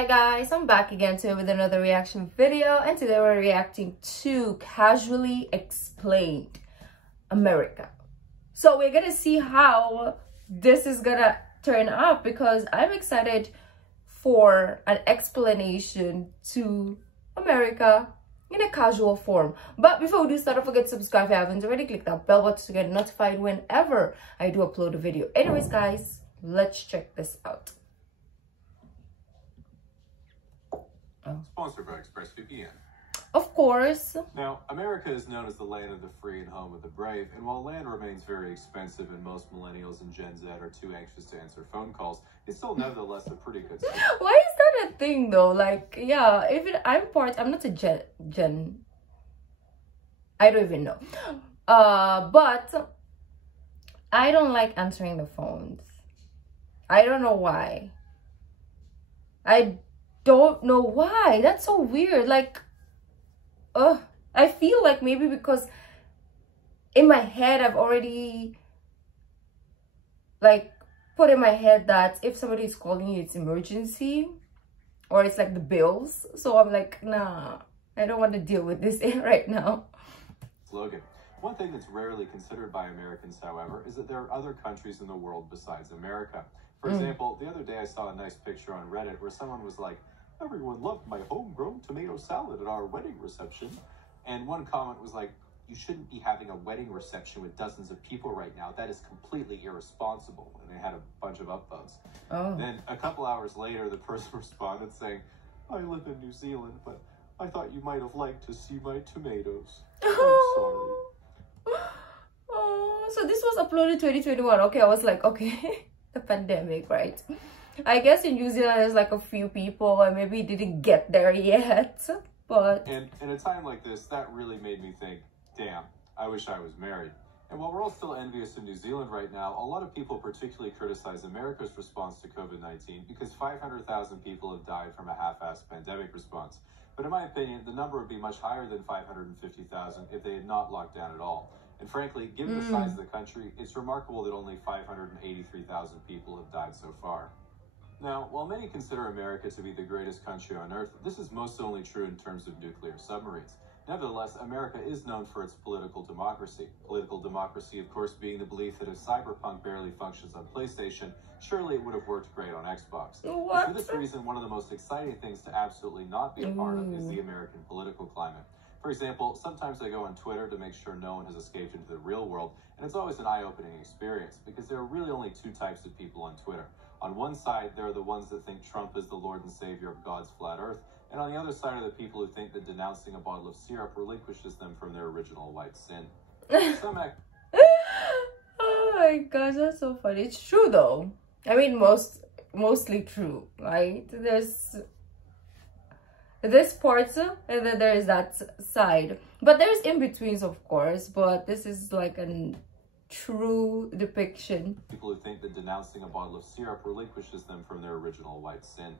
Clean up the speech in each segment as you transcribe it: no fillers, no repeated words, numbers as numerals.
Hi guys, I'm back again today with another reaction video, and today we're reacting to Casually Explained America. So we're gonna see how this is gonna turn out because I'm excited for an explanation to America in a casual form. But before we do start, don't forget to subscribe if you haven't already. Click that bell button to get notified whenever I do upload a video. Anyways guys, let's check this out. Sponsored by ExpressVPN. Of course. Now, America is known as the land of the free and home of the brave, and while land remains very expensive and most millennials and Gen Z are too anxious to answer phone calls, it's still nevertheless a pretty good start. Why is that a thing though? Like, yeah, I'm not a Gen. I don't even know. But I don't like answering the phones. I don't know why. I don't know why. That's so weird. Like, I feel like maybe because in my head I've already like put in my head that if somebody is calling you, it's emergency or it's like the bills. So I'm like, nah, I don't want to deal with this right now. Slogan. One thing that's rarely considered by Americans, however, is that there are other countries in the world besides America. For example, the other day I saw a nice picture on Reddit where someone was like, "Everyone loved my homegrown tomato salad at our wedding reception." And one comment was like, "You shouldn't be having a wedding reception with dozens of people right now. That is completely irresponsible." And they had a bunch of upvotes. Then a couple hours later, the person responded saying, "I live in New Zealand, but I thought you might have liked to see my tomatoes. I'm sorry." Oh, so this was uploaded 2021. Okay, I was like, okay, the pandemic, right? I guess in New Zealand there's like a few people and maybe didn't get there yet, but... And in a time like this, that really made me think, damn, I wish I was married. And while we're all still envious of New Zealand right now, a lot of people particularly criticize America's response to COVID-19 because 500,000 people have died from a half-assed pandemic response. But in my opinion, the number would be much higher than 550,000 if they had not locked down at all. And frankly, given the size of the country, it's remarkable that only 583,000 people have died so far. Now, while many consider America to be the greatest country on Earth, this is most only true in terms of nuclear submarines. Nevertheless, America is known for its political democracy. Political democracy, of course, being the belief that if Cyberpunk barely functions on PlayStation, surely it would have worked great on Xbox. What? And for this reason, one of the most exciting things to absolutely not be a part of is the American political climate. For example, sometimes I go on Twitter to make sure no one has escaped into the real world, and it's always an eye-opening experience because there are really only two types of people on Twitter. On one side, there are the ones that think Trump is the Lord and Savior of God's flat earth, and on the other side are the people who think that denouncing a bottle of syrup relinquishes them from their original white sin. Oh my gosh, that's so funny. It's true though. I mean, mostly true, right? There's parts and then there's that side, but there's in-betweens, of course, but this is like a true depiction. People who think that denouncing a bottle of syrup relinquishes them from their original white sin.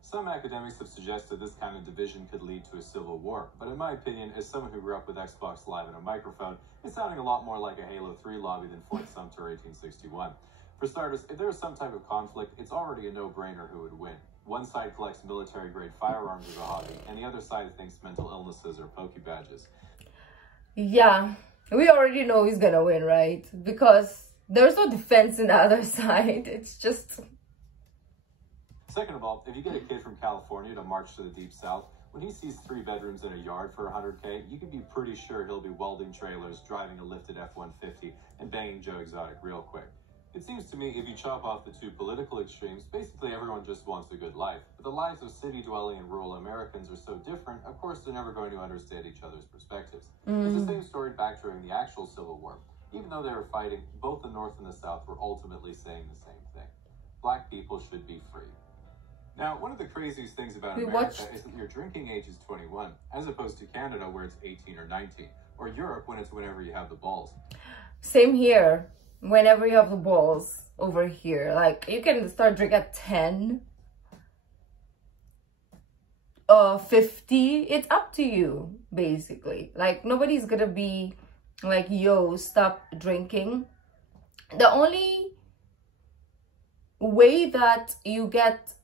Some academics have suggested this kind of division could lead to a civil war, but in my opinion, as someone who grew up with Xbox Live and a microphone, it's sounding a lot more like a Halo 3 lobby than Fort Sumter 1861. For starters, if there is some type of conflict, it's already a no-brainer who would win. One side collects military-grade firearms as a hobby, and the other side thinks mental illnesses are Poke badges. Yeah, we already know who's gonna win, right? Because there's no defense in the other side. It's just... Second of all, if you get a kid from California to march to the Deep South, when he sees 3 bedrooms in a yard for $100K, you can be pretty sure he'll be welding trailers, driving a lifted F-150, and banging Joe Exotic real quick. It seems to me if you chop off the two political extremes, basically everyone just wants a good life. But the lives of city-dwelling and rural Americans are so different, of course they're never going to understand each other's perspectives. It's the same story back during the actual Civil War. Even though they were fighting, both the North and the South were ultimately saying the same thing. Black people should be free. Now, one of the craziest things about America is that your drinking age is 21, as opposed to Canada where it's 18 or 19, or Europe when it's whenever you have the balls. Same here. Whenever you have the balls over here, like you can start drinking at 10, 50. It's up to you, basically. Like nobody's gonna be like, yo, stop drinking. The only way that you get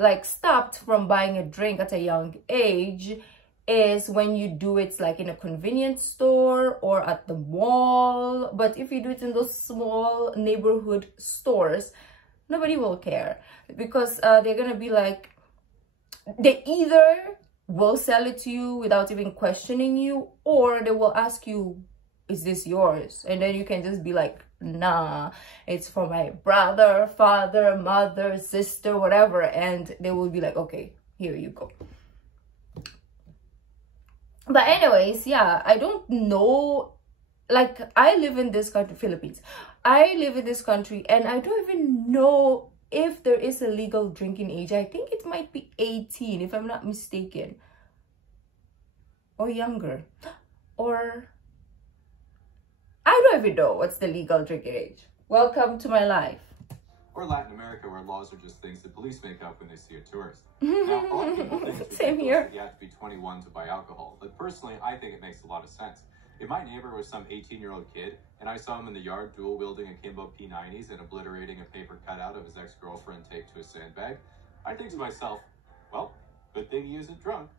like stopped from buying a drink at a young age is when you do it like in a convenience store or at the mall. But if you do it in those small neighborhood stores, nobody will care, because they're gonna be like, they either will sell it to you without even questioning you, or they will ask you, is this yours? And then you can just be like, nah, it's for my brother, father, mother, sister, whatever. And they will be like, okay, here you go. But anyways, yeah, I don't know, like, I live in this country, Philippines. I live in this country, and I don't even know if there is a legal drinking age. I think it might be 18, if I'm not mistaken. Or younger. Or I don't even know what's the legal drinking age. Welcome to my life. Or Latin America, where laws are just things that police make up when they see a tourist. Now, a lot of people think Same here. you have to be 21 to buy alcohol, but personally, I think it makes a lot of sense. If my neighbor was some 18-year-old kid, and I saw him in the yard dual-wielding a Kimbo P90s and obliterating a paper cutout of his ex-girlfriend taped to a sandbag, I think to myself, well, good thing he isn't drunk.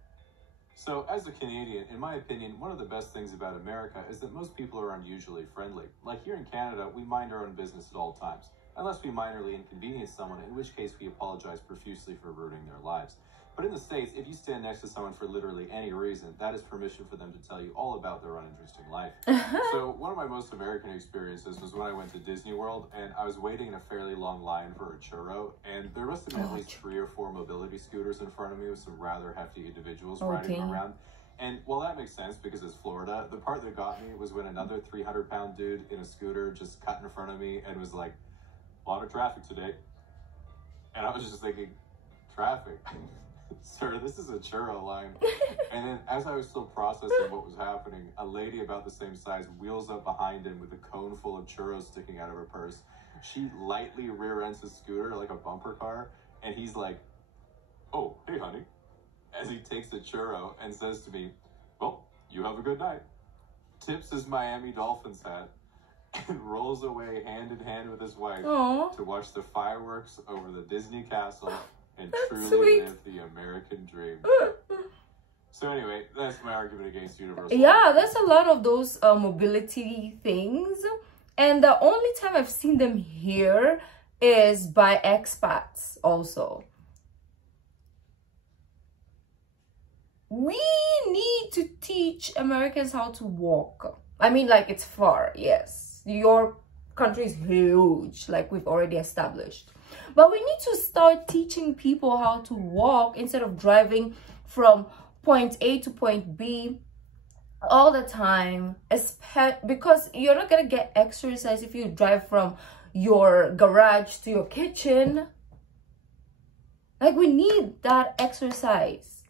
So, as a Canadian, in my opinion, one of the best things about America is that most people are unusually friendly. Like here in Canada, we mind our own business at all times, unless we minorly inconvenience someone, in which case we apologize profusely for ruining their lives. But in the States, if you stand next to someone for literally any reason, that is permission for them to tell you all about their uninteresting life. So one of my most American experiences was when I went to Disney World, and I was waiting in a fairly long line for a churro, and there must have been at least 3 or 4 mobility scooters in front of me with some rather hefty individuals riding them around. And while that makes sense because it's Florida, the part that got me was when another 300-pound dude in a scooter just cut in front of me and was like, a lot of traffic today. And I was just thinking, traffic? Sir, this is a churro line. And then as I was still processing what was happening, a lady about the same size wheels up behind him with a cone full of churros sticking out of her purse. She lightly rear ends his scooter like a bumper car, and he's like, oh, hey honey, as he takes the churro and says to me, well, you have a good night. Tips his Miami Dolphins hat and rolls away hand in hand with his wife to watch the fireworks over the Disney castle and truly live the American dream. So anyway, that's my argument against universal. Yeah, there's a lot of those mobility things. And the only time I've seen them here is by expats also. We need to teach Americans how to walk. I mean, like, it's far, yes. Your country is huge, like we've already established. But we need to start teaching people how to walk instead of driving from point A to point B all the time. Because you're not going to get exercise if you drive from your garage to your kitchen. Like, we need that exercise.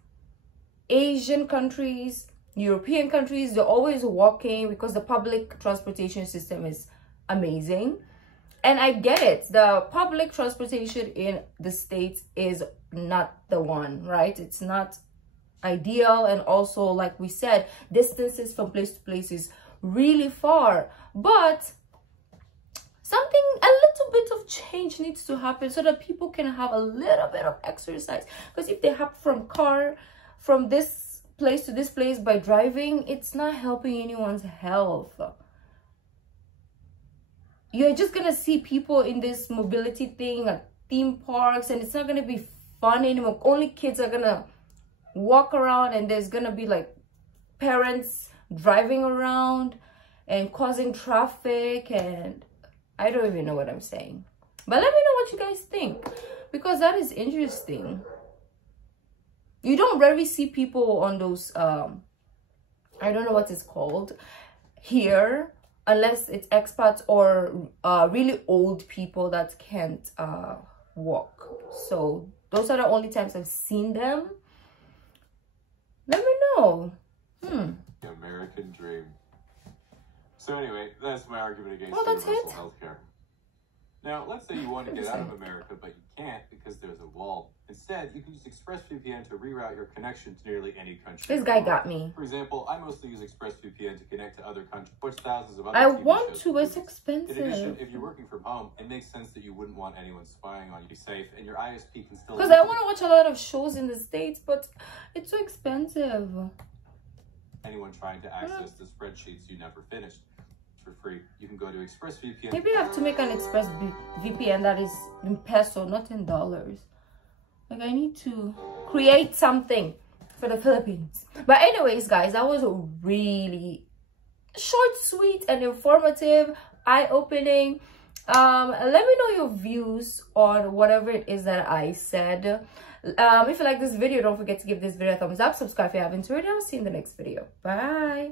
Asian countries, European countries, they're always walking because the public transportation system is amazing. And I get it, the public transportation in the States is not the one, right? It's not ideal, and also, like we said, distances from place to place is really far. But something, a little bit of change needs to happen so that people can have a little bit of exercise. Because if they hop from this place to this place by driving, it's not helping anyone's health. You're just gonna see people in this mobility thing at theme parks, and it's not gonna be fun anymore. Only kids are gonna walk around, and there's gonna be like parents driving around and causing traffic, and I don't even know what I'm saying. But let me know what you guys think, because that is interesting. You don't rarely see people on those I don't know what it's called here, unless it's expats or really old people that can't walk. So those are the only times I've seen them. Let me know. The American dream. So anyway, that's my argument against universal healthcare. Now, let's say you want to get out of America, but you can't because there's a wall. Instead, you can use ExpressVPN to reroute your connection to nearly any country. This guy got me. For example, I mostly use ExpressVPN to connect to other countries, watch thousands of other I TV want shows to, and it's movies. expensive. In addition, if you're working from home, it makes sense that you wouldn't want anyone spying on you. Be safe, and your ISP can still... Because I want to watch a lot of shows in the States, but it's so expensive. Anyone trying to access the spreadsheets you never finished. For free, you can go to ExpressVPN. Maybe I have to make an ExpressVPN that is in peso, not in dollars. Like, I need to create something for the Philippines. But anyways, guys, that was really short, sweet, and informative, eye-opening. Let me know your views on whatever it is that I said. If you like this video, don't forget to give this video a thumbs up, subscribe if you haven't already. I'll see you in the next video. Bye.